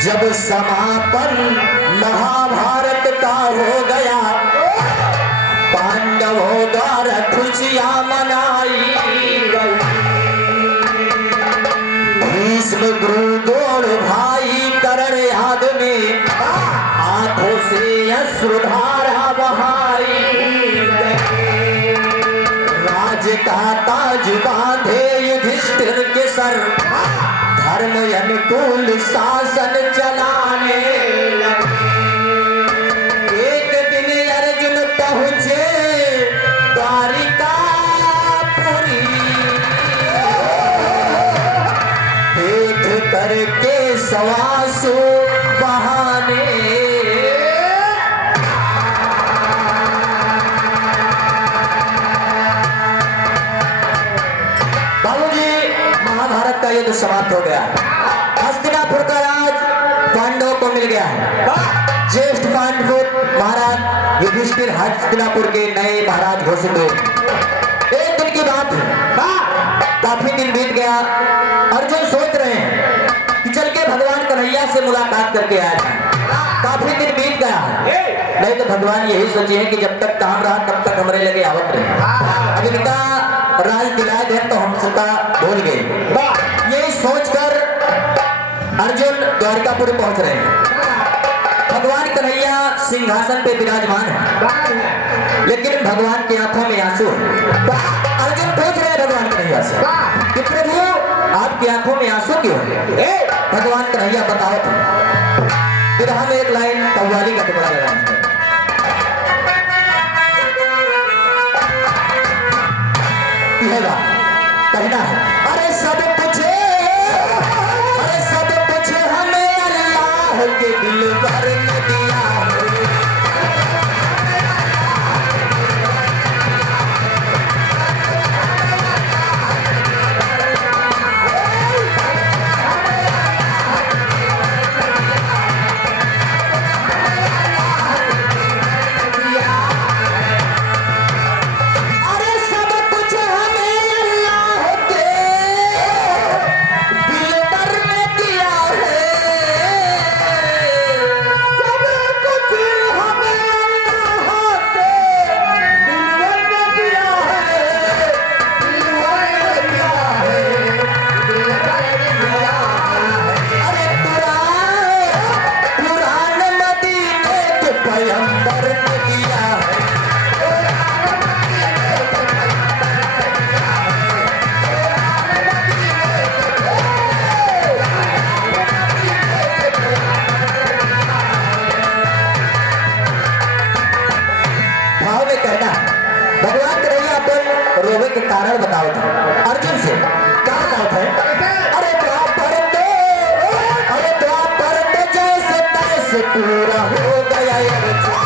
जब समापन महाभारत का हो गया, पांडवों द्वारा खुशियां मनाई गई। भीष्म गुरु भाई करण याद में आंखों से अश्रुधारा बहाई गई। राज का ताज बांधे युधिष्ठिर के सर, धर्म अनुकूल शासन चलाने लगे। एक दिन अर्जुन पहुंचे द्वारिकापुरी, देख करके सवासु बहाने। बाबूजी, महाभारत का युद्ध समाप्त हो गया। हस्तिनापुर का राज पांडवों को मिल गया है। ज्येष्ठ पांडव महाराज युधिष्ठिर हस्तिनापुर के नए महाराज घोषित हुए। एक दिन की बात है, काफी दिन बीत गया। अर्जुन सोच रहे हैं कि चल के भगवान कन्हैया से मुलाकात करके आया जाए। काफी दिन बीत गया है, नहीं तो भगवान यही सोचे कि जब तक काम रहा तब तक हमारे लगे आवत रहे। अभी इनका राज दिला दे तो हम सबका भूल गए। यही सोचकर अर्जुन द्वारिकापुर पहुंच रहे हैं। भगवान कन्हैया सिंहासन पे विराजमान है, लेकिन भगवान की आंखों में आंसू है। अर्जुन पूछ रहे हैं भगवान कन्हैया से कि प्रभु आपकी आंखों में आंसू क्यों है? भगवान कन्हैया बताओ तो। फिर हम एक लाइन कव्वाली का टुकड़ा लगाएंगे। कहना है, अरे सब कुछ हमें अल्लाह के दिल भर ने दिया है। भगवान कन्हैया अपन रोवे के कारण बताओ था अर्जुन से। क्या बताओ था? अरे द्वापर तो जैसे तैसे पूरा हो गया अर्जुन।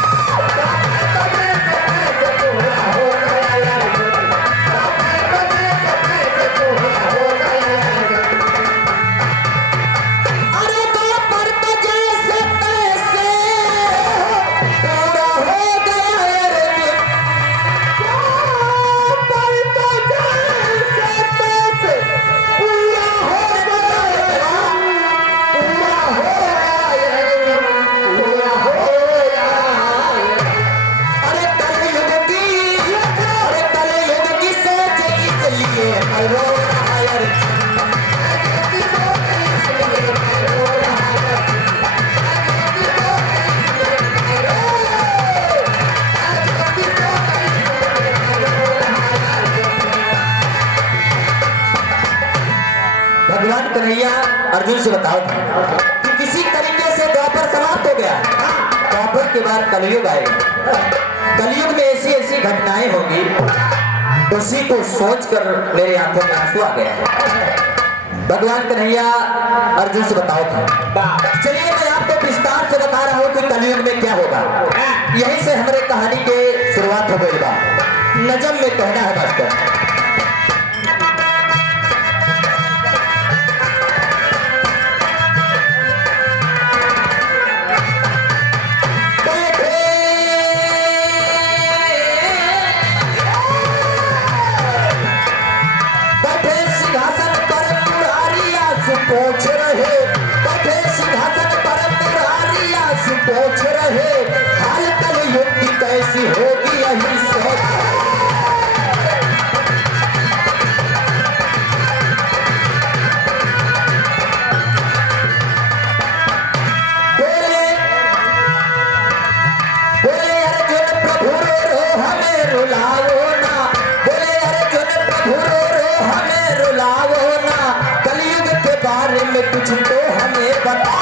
भगवान कन्हैया अर्जुन से बताओ कि किसी तरीके से द्वापर समाप्त हो गया। द्वापर के बाद कलयुग आएगा। कलयुग में ऐसी ऐसी घटनाएं होगी, उसी को सोचकर मेरे आंखों में आंसू आ गया। भगवान कन्हैया अर्जुन से बताओ था। चलिए मैं आपको विस्तार से बता रहा हूँ कि कलयुग में क्या होगा। यहीं से हमारे कहानी के शुरुआत हो गई बा। नजम में कहना है मास्टर, पूछ रहे बैठे सिंहासन पर सोच रहे हाल कल युग की कैसी होगी यही सोच। बोले अर्जुन प्रभु रो हमें रुलाओ ना, बोले अर्जुन प्रभु रो हमें रुलाओ ना, कलयुग के बारे में कुछ तो हमें बताओ।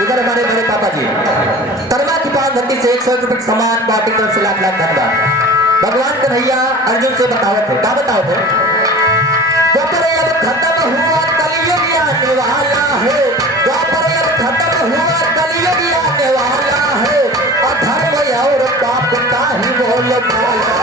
इधर हमारे बड़े पापा जी कर्मा की पावन धरती से 100 रुपए समान पार्टी तरफ से लाख लाख धन्यवाद। भगवान कन्हैया अर्जुन से बतावत है, क्या बतावत है? द्वापर अब खत्म हुआ कलयुग आने वाला है, द्वापर अब खत्म हुआ कलयुग आने वाला है, अधर्म और पाप का ही बोलबाला।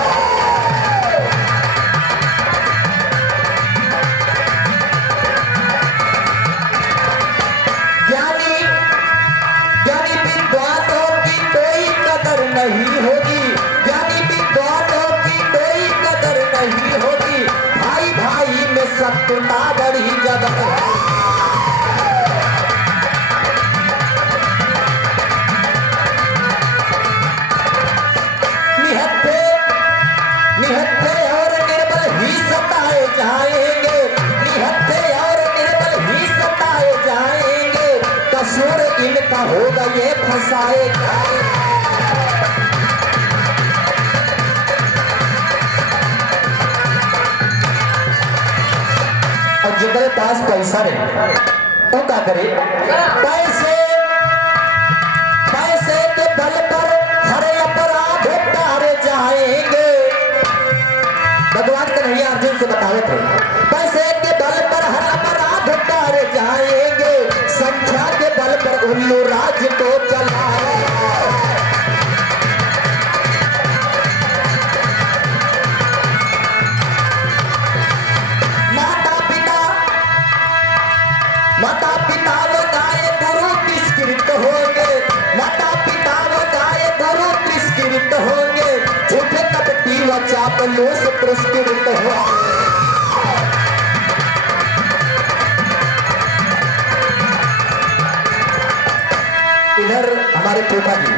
नहीं होगी ज्ञानी विद्वानों की कोई कदर नहीं होगी, भाई भाई में शत्रुता बढ़ी जगत। निहत्थे निहत्थे और निर्बल ही सताए जाएंगे, निहत्थे और निर्बल ही सताए जाएंगे, कसूर इनका होगा ये फंसाए जाएंगे। जिनके पास पैसा नहीं वो क्या करे? पैसे के बल पर हरे अपराध टारे जाएंगे। भगवान कन्हैया अर्जुन से बतावे थे पैसे के बल पर हर अपराध टारे जाएंगे, संख्या के बल पर उल्लू राज को चलाए। माता पिता बताए गुरु तिरस्कृत होंगे, माता पिता बताए गुरु तिरस्कृत होंगे, झूठे कपटी व चापलूस पुरस्कृत हो। इधर हमारे पोपा जी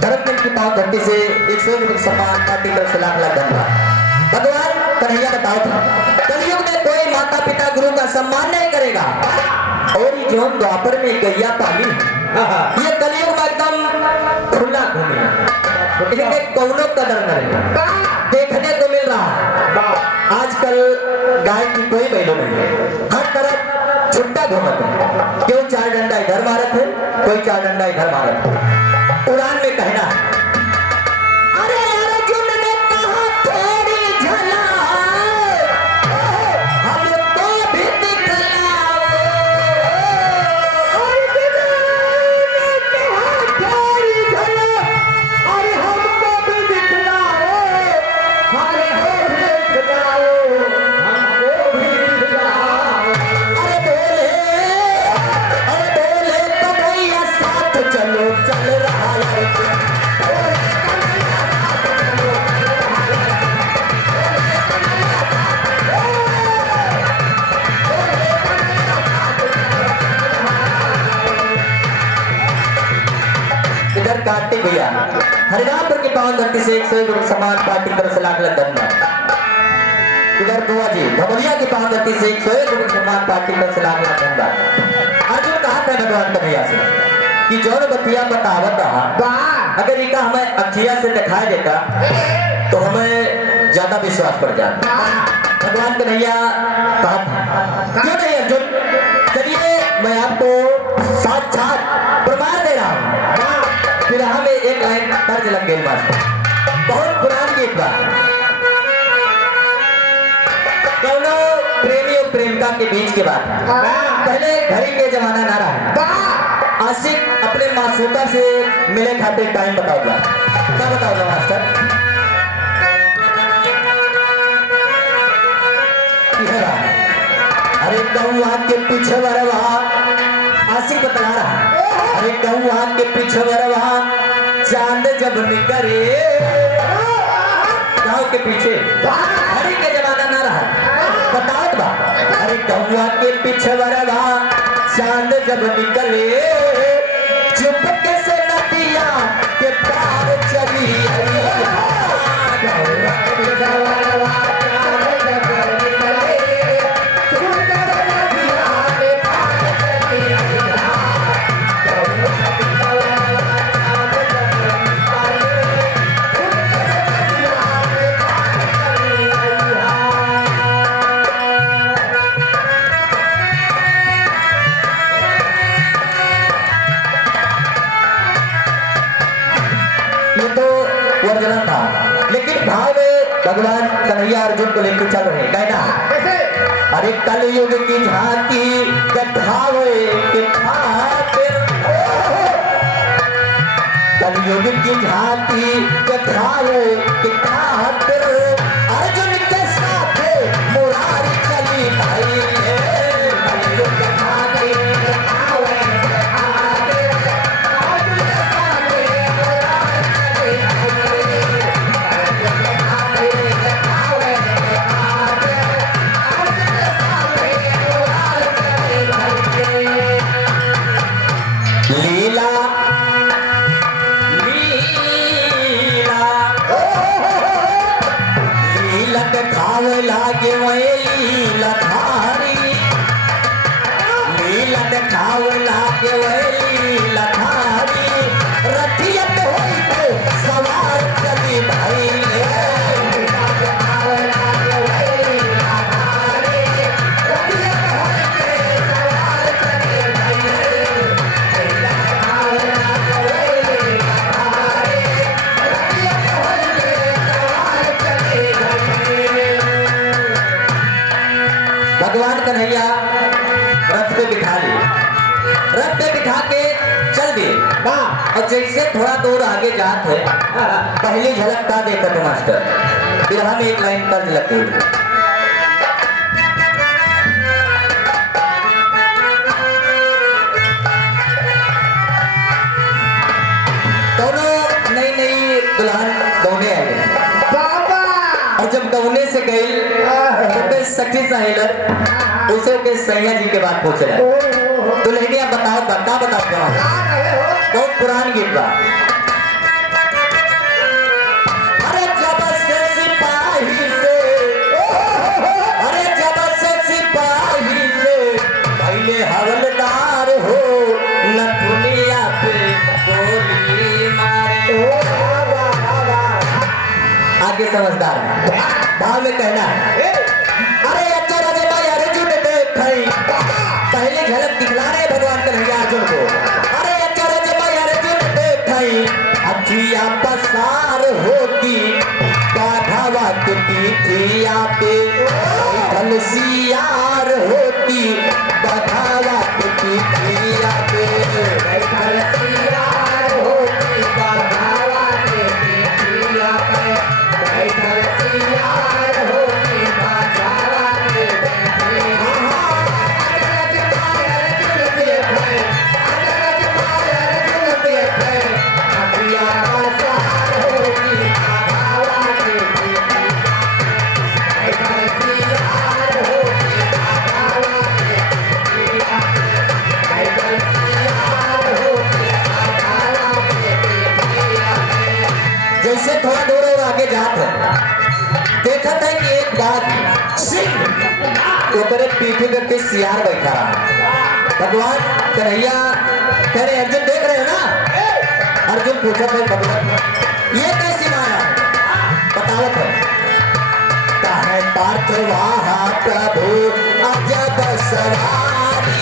धर्मचंद की पावन धरती से 100 रुपए सम्मान पार्टी तरफ से लाख लाख धन्यवाद। भगवान कन्हैया बताओ था कलयुग में कोई माता पिता गुरु का सम्मान नहीं करेगा, और ये जो द्वापर में गैया पाली ये कलयुग में एकदम खुला घूमे, इसमें कौनो कदर नहीं देखने को मिल रहा है। आजकल गाय की कोई वैल्यू नहीं है, हर तरफ छुट्टा घूमत है, क्यों 4 डंडा इधर मारत है, कोई 4 डंडा इधर मारत है। उड़ान में कहना है अरे अर्जुन ने कहा थोड़ी झलक हमको भी दिखलाओ, अर्जुन ने कहा थोड़ी झलक अरे हमको भी दिखलाओ, अरे हो भी दिखलाओ हमको भी दिखलाओ। अरे बोले कन्हैया साथ चलो चल रहा है। इधर कार्तिक भैया हरिरामपुर की पावन धरती से 100 रुपए समान पार्टी की तरफ से लाख लाख धन्यवाद। इधर बुआ जी भगवलिया की पावन धरती से 101 रुपए समान पार्टी की तरफ से लाख लाख धन्यवाद। अर्जुन कहा था भगवान कन्हैया से कि जौन बतिया बतावत अगर इका हमें अखिया से दिखाई देता तो हमें ज्यादा विश्वास पड़ जाता। भगवान कन्हैया कहा था क्यों नहीं अर्जुन, चलिए मैं आपको साक्षात प्रमाण दे रहा हूँ। फिर हमें एक लाइन तर्ज लग गई मास्टर, बहुत पुरानी गीत बा। प्रेमी और प्रेमिका प्रेमिका के बीच की बात है। पहले घड़ी के जमाना ना रहा। आशिक अपने मासूदा से मिले खातिर टाइम बताऊंगा। क्या बताऊंगा मास्टर? अरे गौआ के पीछे वरवा आशिक बतला रहा। अरे गौआ के पीछे वरवा चांद जब निकले गाँव के पीछे घड़ी के जमाना ना रहा। बताओ बा अरे गौआ के पीछे वरवा चांद जब निकले चुपके से नदिया के पार चली वर्जना था, लेकिन भाव में भगवान कन्हैया अर्जुन को लेकर चल रहे। कहना अरे कलयुग की झांकी दिखावे के खातिर, कलयुग की झांकी दिखावे के खातिर अर्जुन के साथ मुरारी चली भाई। कलयुग की झांकी दिखावे के खातिर लीला खाव लागे लीला धारी, लीला खाव लागे लीला धारी रथियत होई तो सवार चली भाई। भगवान कन्हैया रथ पे बिठा लिए, रथ पे बिठा के चल दिए। और जैसे थोड़ा दूर आगे जात है पहली झलक का देखा तो मास्टर बिरहा में एक लाइन पर झलक हुई। दोनों नई नई दुल्हन गौने आए और जब गौने से गई तो सखी सहेलर उसे के सैया जी के बात पूछ रहे। दुल्हनिया बताओ बता बहुत पुरान गीत बा। अरे जब से सिपाही से, अरे जब से सिपाही से पहले हवलदार हो न दुनिया पे गोली मारे। आगे समझदार भाव में कहना है अरे अच्छा राजा भाई अर्जुन देख पहले झलक दिखला रहे भगवान कन्हैया अर्जुन को। अरे अच्छा राजा भाई अर्जुन देख अचिया पसार होती बाधावा के पीठिया पे धलसियार होती बाधावा के पीठिया पे धलसियार होती बाधावा के पीठिया पे धलसियार होती बाधावा के जैसे थोड़ा दूर और आगे जात है देखा था कि एक बात सिंह ऊपर पीछे करके सियार बैठा। भगवान कन्हैया कह रहे अर्जुन देख रहे हो ना? अर्जुन पूछा भाई भगवान ये कैसी माया बतावत है? काहे पार्थ वहा प्रभु अजब सवारी,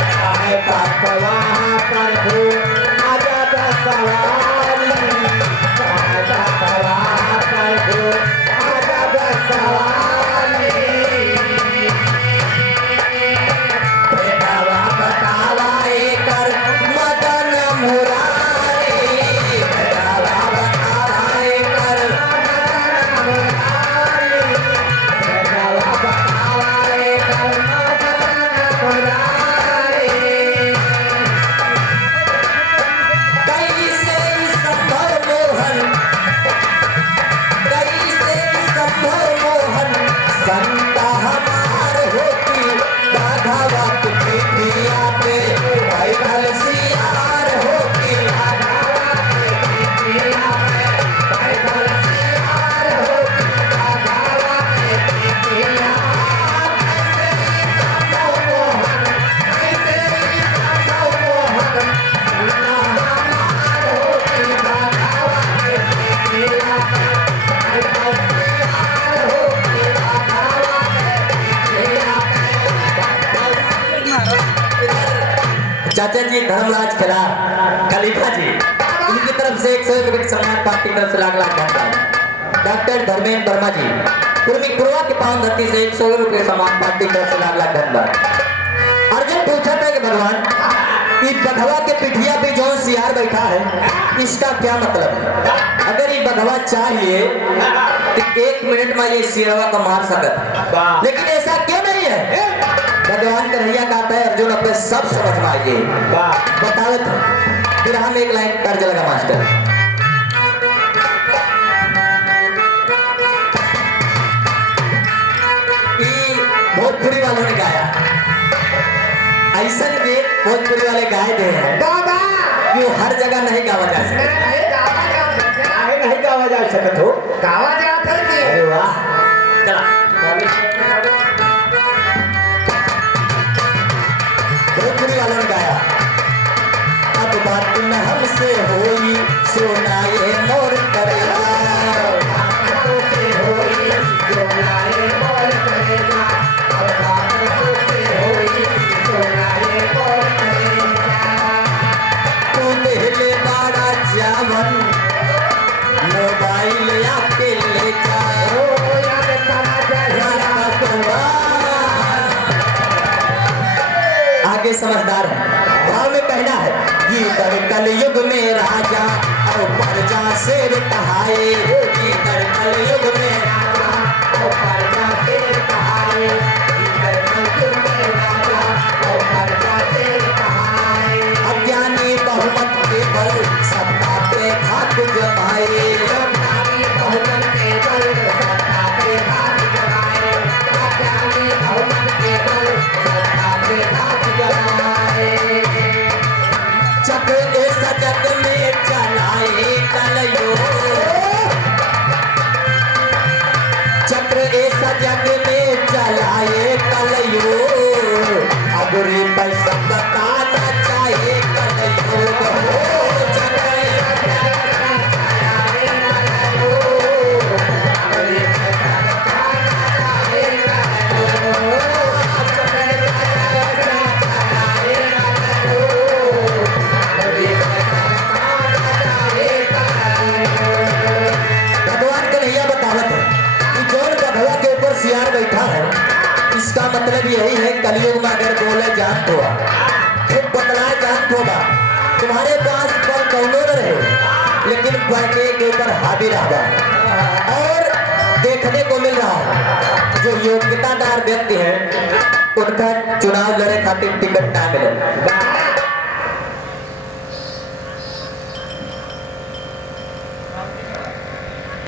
काहे पार्थ वहा प्रभु अजब सवारी, काहे पार्थ वहा प्रभु अजब सवारी। जी धर्मराज खिलाफ खलीफा जी इनकी तरफ से 101 रुपये सम्मान पार्टी की तरफ से लाख लाख धन्यवाद। डॉक्टर धर्मेंद्र वर्मा जी पूर्वा के पावन धरती से 100 रुपये सम्मान पार्टी की तरफ से लाख लाख धन्यवाद। अर्जुन पूछा था कि भगवान ये बघवा के पिठिया पे जो सियार बैठा है इसका क्या मतलब है? अगर ये बघवा चाहिए तो 1 मिनट में ये सियारवा को मार सकता, लेकिन ऐसा क्यों नहीं है? भगवान कन्हैया कहता है अर्जुन अपने सब समझ में आइए बतावत है। फिर हम एक लाइन तर्ज लगा मास्टर। भोजपुरी वालों ने गाया ऐसा के भोजपुरी वाले गाए दे हैं क्यों हर जगह नहीं गावा जा सकता, नहीं गावा जा सकता हो गावा जाता है। अरे वाह चला भोजपुरी वालों ने गाया अब बात न हमसे होई सोना ये मोर करेगा मोबाइल आके ले जाओ आगे समझदार है। भाव में कहना है ये कलयुग में राजा और प्रजा शेर कहाए, ये कलयुग में राजा और प्रजा शेर कहाए, कलयुग में राजा और प्रजा शेर कहाए। अज्ञानी बहुमत के बल सत्ता पे हाथ जमाए, अज्ञानी बहुमत के बल सत्ता पे हाथ जमाए, अज्ञानी बहुमत के बल सत्ता पे हाथ जमाए। चक्र इस जग में चलाए कलयुग, चक्र इस जग में चलाए कलयुग, अबरी पैसा बताना चाहिए कलयुग हो। सियार बैठा है इसका मतलब यही है कलयुग में अगर बोले जान तो खूब बतलाए जान तो तुम्हारे पास पर कौनो न रहे लेकिन बैठे के ऊपर हावी रहा और देखने को मिल रहा है जो योग्यतादार व्यक्ति है उनका चुनाव लड़े खातिर टिकट ना मिले